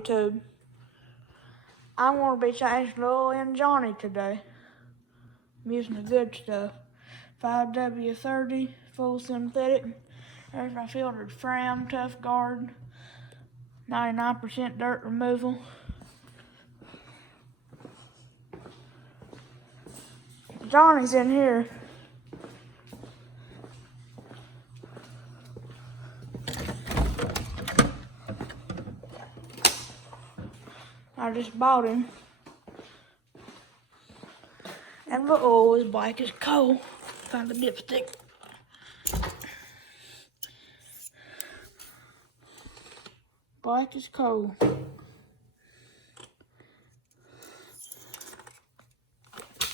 YouTube. I'm going to be changing the oil in Johnny today. I'm using the good stuff. 5W30 full synthetic. There's my filtered Fram Tough Guard. 99% dirt removal. Johnny's in here. I just bought him. And the oil is black as coal. Found the dipstick. Black as coal.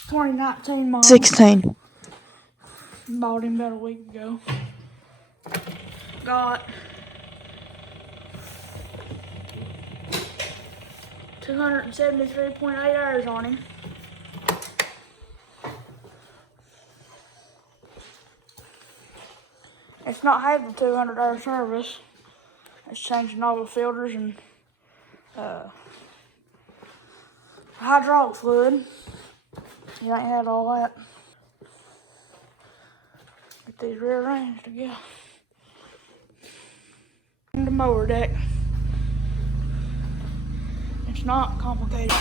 $2019 model. 16. Bought him about a week ago. Got 273.8 hours on him. It's not had the 200-hour service. It's changing all the filters and hydraulic fluid. You ain't had all that. Get these rear ends together. And the mower deck. It's not complicated.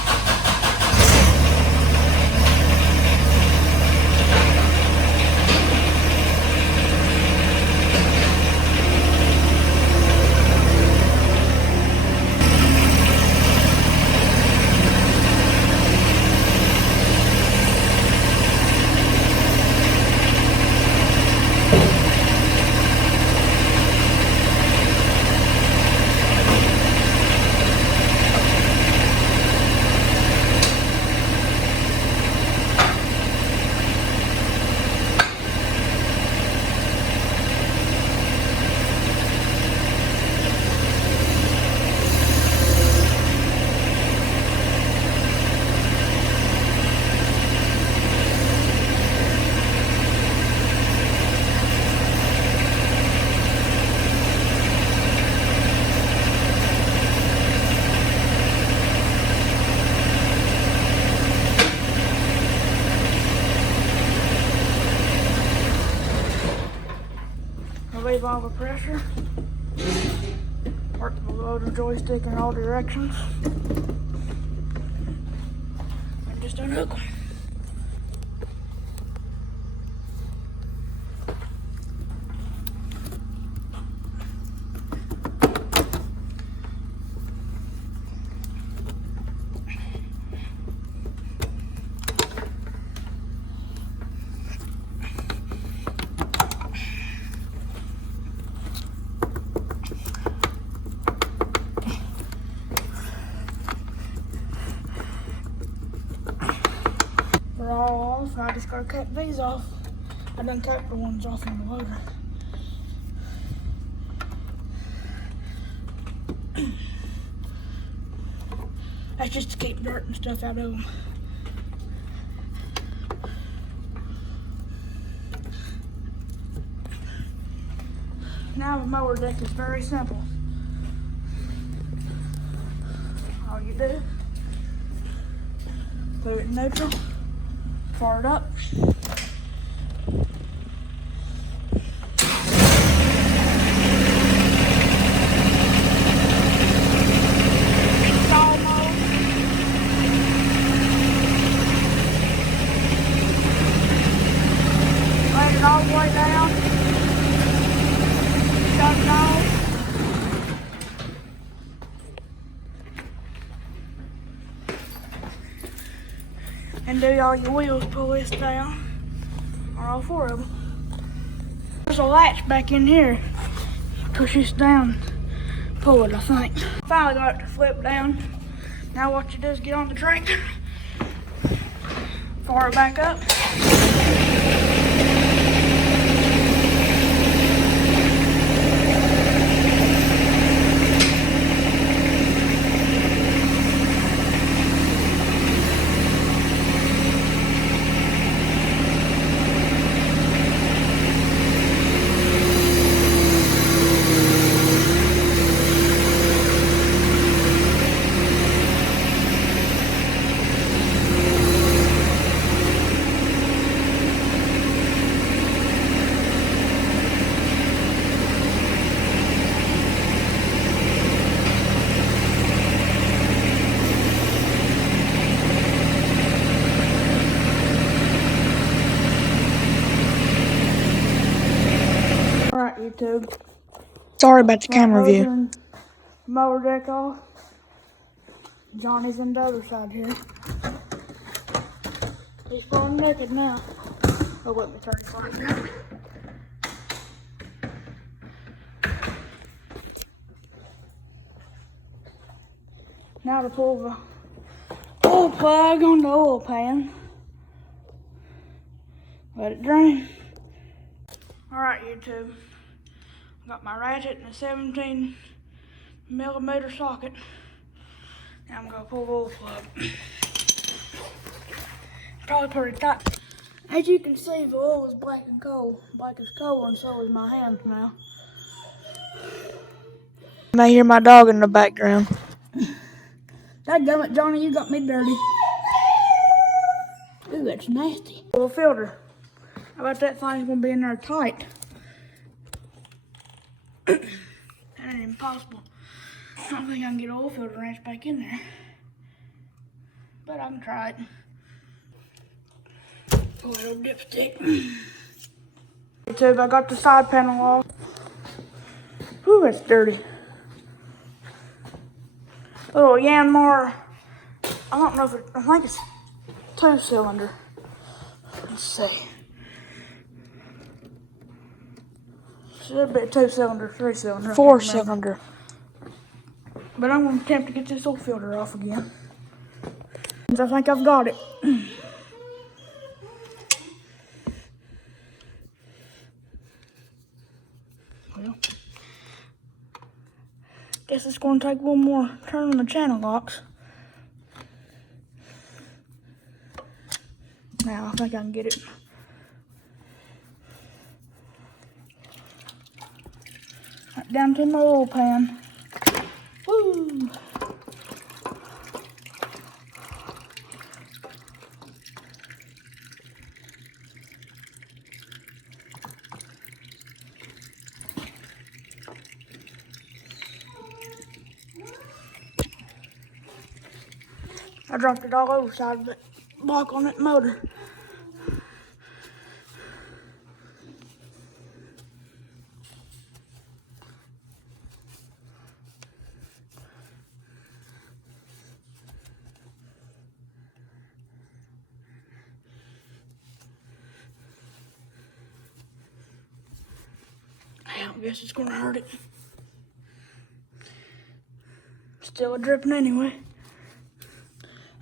Relieve all the pressure. Work the loader joystick in all directions. And just unhook them. They're all off, and I just gotta cut these off. I done cut the ones off in the loader. That's just to keep dirt and stuff out of them. Now the mower deck is very simple. All you do, put it in neutral. Fire it up. Install mode. Let it all the way down. Shut it off. And do all your wheels, pull this down, or all four of them. There's a latch back in here. Push this down, pull it, I think. Finally got it to flip down. Now what you do is get on the tractor, fire it back up. Sorry about the camera view. Mower deck off. Johnny's on the other side here. He's falling naked now. Oh, let me turn his light down. Now to pull the oil plug on the oil pan. Let it drain. Alright, YouTube. Got my ratchet in a 17mm socket. Now I'm gonna pull the oil plug. Probably pretty tight. As you can see, the oil is black as coal, and so is my hands now. You may hear my dog in the background. Dadgummit, Johnny, you got me dirty. Ooh, that's nasty. Oil filter. I bet that thing's gonna be in there tight. That ain't impossible. I don't think I can get an oil filter wrench back in there. But I can try it. A little dipstick. YouTube, I got the side panel off. Ooh, that's dirty. Little Yanmar. I don't know if I think it's 2-cylinder. Let's see. Should be a 2-cylinder, 3-cylinder. 4-cylinder. But I'm going to attempt to get this oil filter off again. I think I've got it. Well, guess it's going to take one more turn on the channel locks. Now I think I can get it. Right down to my oil pan. Woo! I dropped it all over the side of the block on that motor. I guess it's gonna hurt it. Still dripping anyway.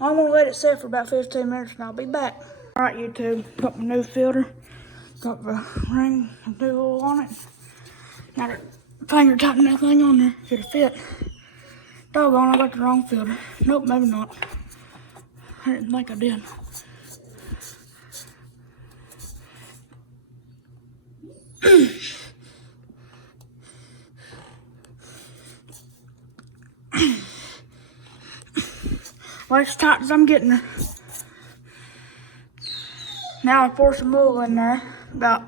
I'm gonna let it sit for about 15 minutes and I'll be back. Alright, YouTube, got my new filter. Got the ring of new oil on it. Now to finger tighten that thing on there, should have fit. Doggone, I got the wrong filter. Nope, maybe not. I didn't think I did. Well, as tight as I'm getting her. Now I pour some oil in there. About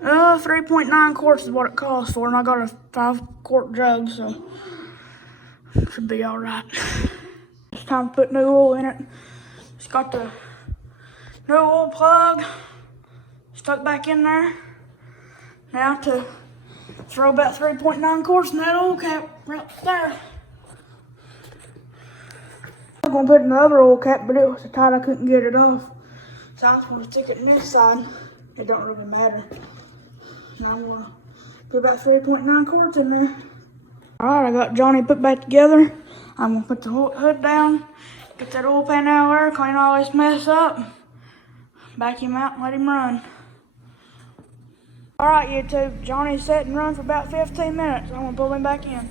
3.9 quarts is what it costs for, and I got a 5-quart jug, so it should be all right. It's time to put new oil in it. It's got the new oil plug stuck back in there. Now to throw about 3.9 quarts in that oil cap right there. I'm gonna put in the other oil cap, but it was so tight I couldn't get it off. So I'm just gonna stick it in this side. It don't really matter. And I'm gonna put about 3.9 quarts in there. Alright, I got Johnny put back together. I'm gonna put the hood down, get that oil pan out of there, clean all this mess up, vacuum out and let him run. Alright, YouTube, Johnny's set and run for about 15 minutes. I'm gonna pull him back in.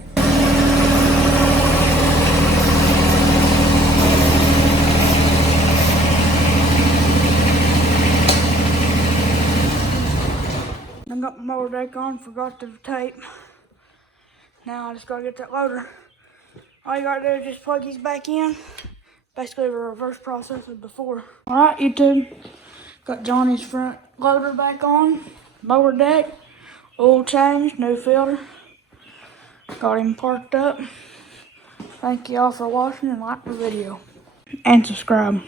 I got my mower deck on, forgot the tape. Now I just gotta get that loader. All you gotta do is just plug these back in. Basically a reverse process of before. Alright, YouTube, got Johnny's front loader back on, mower deck, oil change, new filter. Got him parked up. Thank you all for watching and like the video. And subscribe.